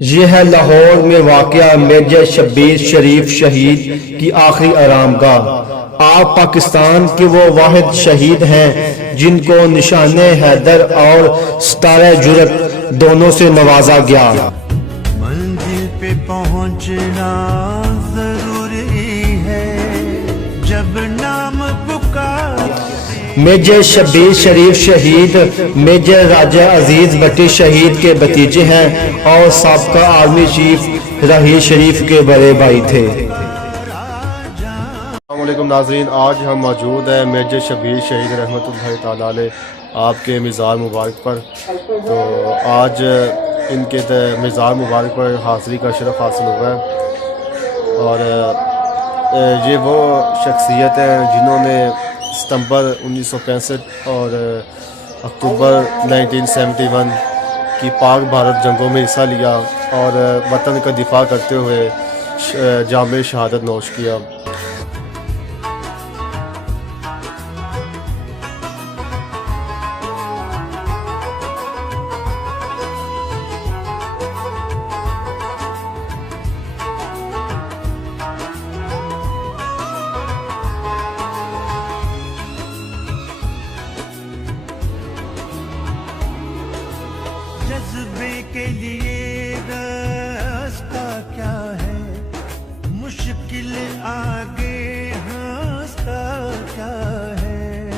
یہ ہے لاہور میں واقع میجر شبیر شریف شہید کی آخری آرام گاہ۔ آپ پاکستان کے وہ واحد شہید ہیں جن کو نشان حیدر اور ستارہ جرأت دونوں سے نوازا گیا۔ منزل پہ پہنچنا ضروری ہے جب نام پکار۔ میجر شبیر شریف شہید میجر راجہ عزیز بٹی شہید کے بھتیجے ہیں اور سابقہ آرمی چیف راحیل شریف کے بڑے بھائی تھے۔ السلام علیکم ناظرین، آج ہم موجود ہیں میجر شبیر شہید رحمۃ اللہ تعالیٰ علیہ آپ کے مزار مبارک پر۔ تو آج ان کے مزار مبارک پر حاضری کا شرف حاصل ہوا ہے، اور یہ وہ شخصیت ہیں جنہوں نے ستمبر 1965 اور اکتوبر 1971 کی پاک بھارت جنگوں میں حصہ لیا اور وطن کا دفاع کرتے ہوئے جام شہادت نوش کیا۔ جذبے کے لیے راستہ کیا ہے، مشکل آگے ہنستا کیا ہے۔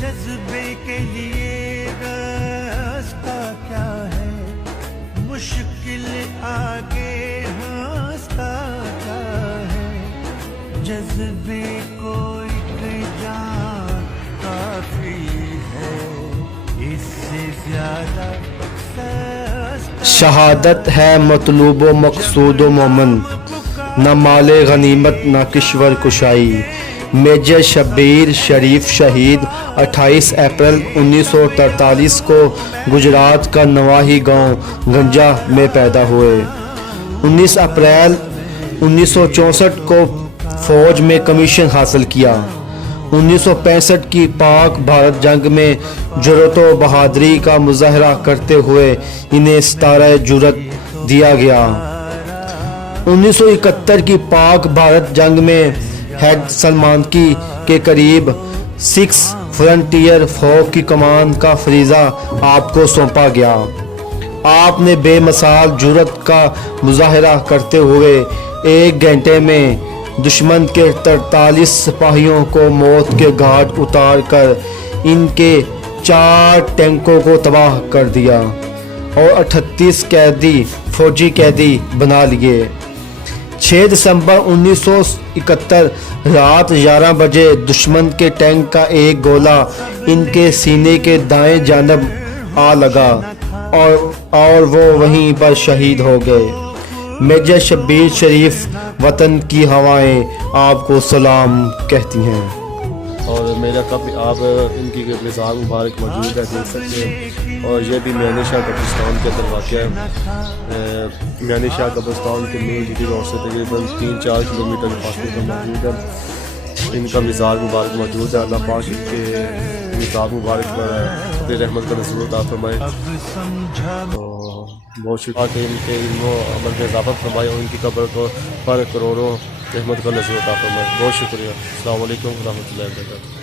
جذبے کے لیے راستہ کیا ہے، مشکل آگے ہنستا کیا ہے۔ جذبے کو شہادت ہے مطلوب و مقصود و مومن، نہ مال غنیمت نہ کشور کشائی۔ میجر شبیر شریف شہید 28 اپریل 1943 کو گجرات کا نواحی گاؤں گنجا میں پیدا ہوئے۔ 19 اپریل 1964 کو فوج میں کمیشن حاصل کیا۔ 1965 کی پاک بھارت جنگ میں جرأت و بہادری کا مظاہرہ کرتے ہوئے انہیں ستارہ جرأت دیا گیا۔ 1971 کی پاک بھارت جنگ میں ہیڈ سلمانکی کے قریب 6 فرنٹیئر فوج کی کمان کا فریضہ آپ کو سونپا گیا۔ آپ نے بے مثال جرأت کا مظاہرہ کرتے ہوئے 1 گھنٹے میں دشمن کے 43 سپاہیوں کو موت کے گھاٹ اتار کر ان کے 4 ٹینکوں کو تباہ کر دیا اور 38 فوجی قیدی بنا لیے۔ 6 دسمبر 1971 رات 11 بجے دشمن کے ٹینک کا ایک گولہ ان کے سینے کے دائیں جانب آ لگا اور وہ وہیں پر شہید ہو گئے۔ میجر شبیر شریف وطن کی ہوائیں آپ کو سلام کہتی ہیں۔ اور میرا کب آپ ان کی مزار مبارک موجود ہے، دیکھ سکتے ہیں، اور یہ بھی میانی شاہ قبرستان کے اندر واقع ہے۔ میانی شاہ قبرستان کے مین جی روڈ سے تقریباً 3-4 کلومیٹر کے فاصلے پر موجود ہے۔ ان کا مزار مبارک موجود ہے۔ اللہ پاک ان کے مزار مبارک پر اپنی رحمت کا نزول عطا فرمائے۔ تو بہت شکریہ کہ ان کے علم و عمل میں اضافہ فرمائے اور ان کی قبر کو پر کروڑوں رحمت کا نزول عطا فرمائے۔ بہت شکریہ۔ السلام علیکم ورحمۃ اللہ وبرکاتہ۔